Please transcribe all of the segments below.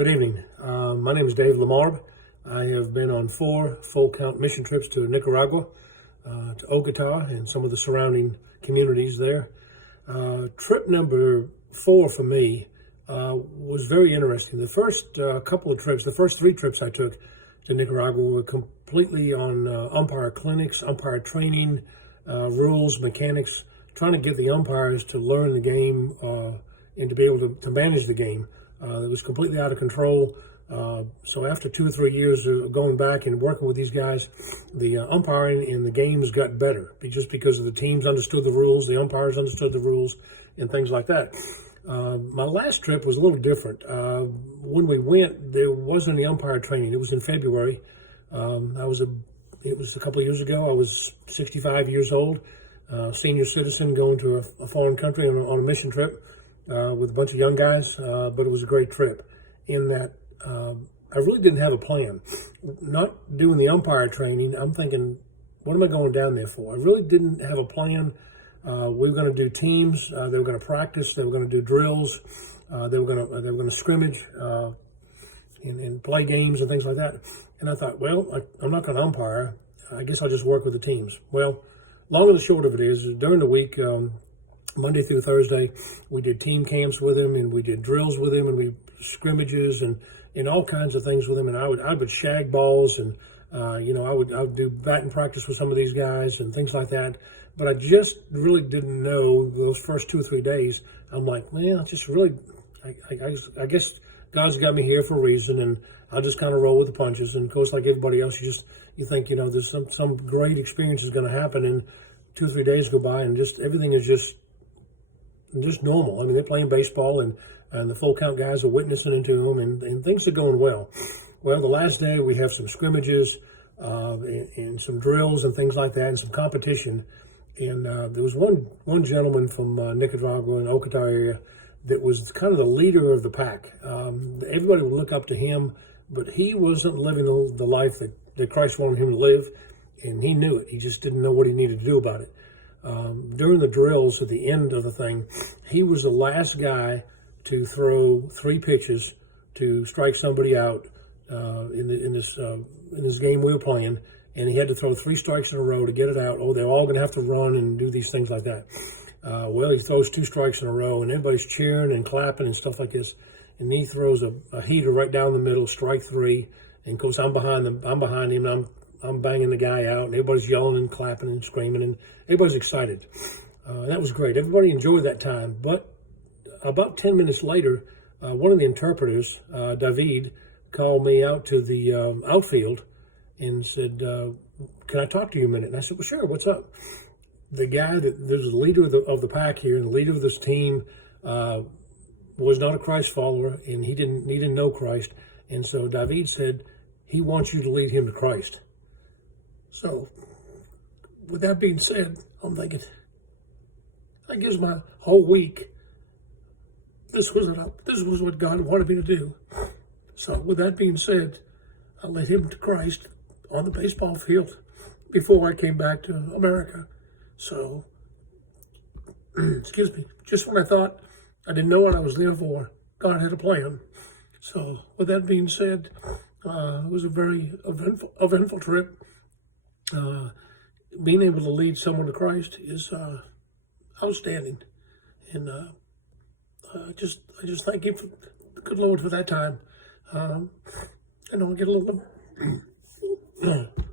Good evening. My name is Dave LeMarbre. I have been on 4 full count mission trips to Nicaragua, to Okata and some of the surrounding communities there. Trip number 4 for me was very interesting. The first couple of trips, the first 3 trips I took to Nicaragua were completely on umpire clinics, umpire training, rules, mechanics, trying to get the umpires to learn the game and to be able to manage the game. It was completely out of control. So after 2 or 3 years of going back and working with these guys, the umpiring in the games got better, just because of the teams understood the rules, the umpires understood the rules, and things like that. My last trip was a little different. When we went, there wasn't any umpire training. It was in February. It was a couple of years ago. I was 65 years old, senior citizen, going to a foreign country on a mission trip with a bunch of young guys, but it was a great trip in that I really didn't have a plan. Not doing the umpire training, I'm thinking, what am I going down there for? I really didn't have a plan. We were going to do teams. They were going to practice. They were going to do drills. They were going to scrimmage and play games and things like that. And I thought, well, I'm not going to umpire. I guess I'll just work with the teams. Well, long and the short of it is, during the week, Monday through Thursday, we did team camps with him, and we did drills with him, and we scrimmages and all kinds of things with him. And I would shag balls, and I would do batting practice with some of these guys and things like that. But I just really didn't know those first 2 or 3 days. I'm like, man, I guess God's got me here for a reason, and I'll just kind of roll with the punches. And of course, like everybody else, you think, there's some great experience is going to happen, and 2 or 3 days go by, and just everything is just normal. I mean, they're playing baseball, and the full count guys are witnessing into them, and things are going well. Well, the last day we have some scrimmages and some drills and things like that, and some competition. And there was one gentleman from Nicaragua and Okata area that was kind of the leader of the pack. Everybody would look up to him, but he wasn't living the life that Christ wanted him to live, and he knew it. He just didn't know what he needed to do about it. During the drills at the end of the thing, he was the last guy to throw 3 pitches to strike somebody out in this game we were playing, and he had to throw 3 strikes in a row to get it out. Oh, they're all going to have to run and do these things like that. Well, he throws 2 strikes in a row, and everybody's cheering and clapping and stuff like this, and he throws a heater right down the middle, strike 3, and of course I'm behind him, and I'm banging the guy out, and everybody's yelling and clapping and screaming, and everybody's excited. That was great. Everybody enjoyed that time. But about 10 minutes later, one of the interpreters, David, called me out to the outfield and said, can I talk to you a minute? And I said, well, sure, what's up? The guy there's the leader of the pack here, and the leader of this team was not a Christ follower, and he didn't know Christ. And so David said, he wants you to lead him to Christ. So, with that being said, I'm thinking, I guess my whole week, this was what God wanted me to do. So, with that being said, I led him to Christ on the baseball field before I came back to America. So, excuse me, just when I thought I didn't know what I was there for, God had a plan. So, with that being said, it was a very eventful trip. Being able to lead someone to Christ is outstanding, and I just thank you, for the good Lord, for that time. I know I get a little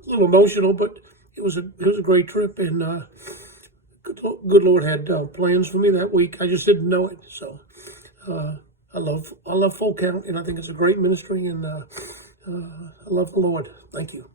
emotional, but it was a great trip, and good Lord had plans for me that week. I just didn't know it. So I love full count, and I think it's a great ministry, and I love the Lord. Thank you.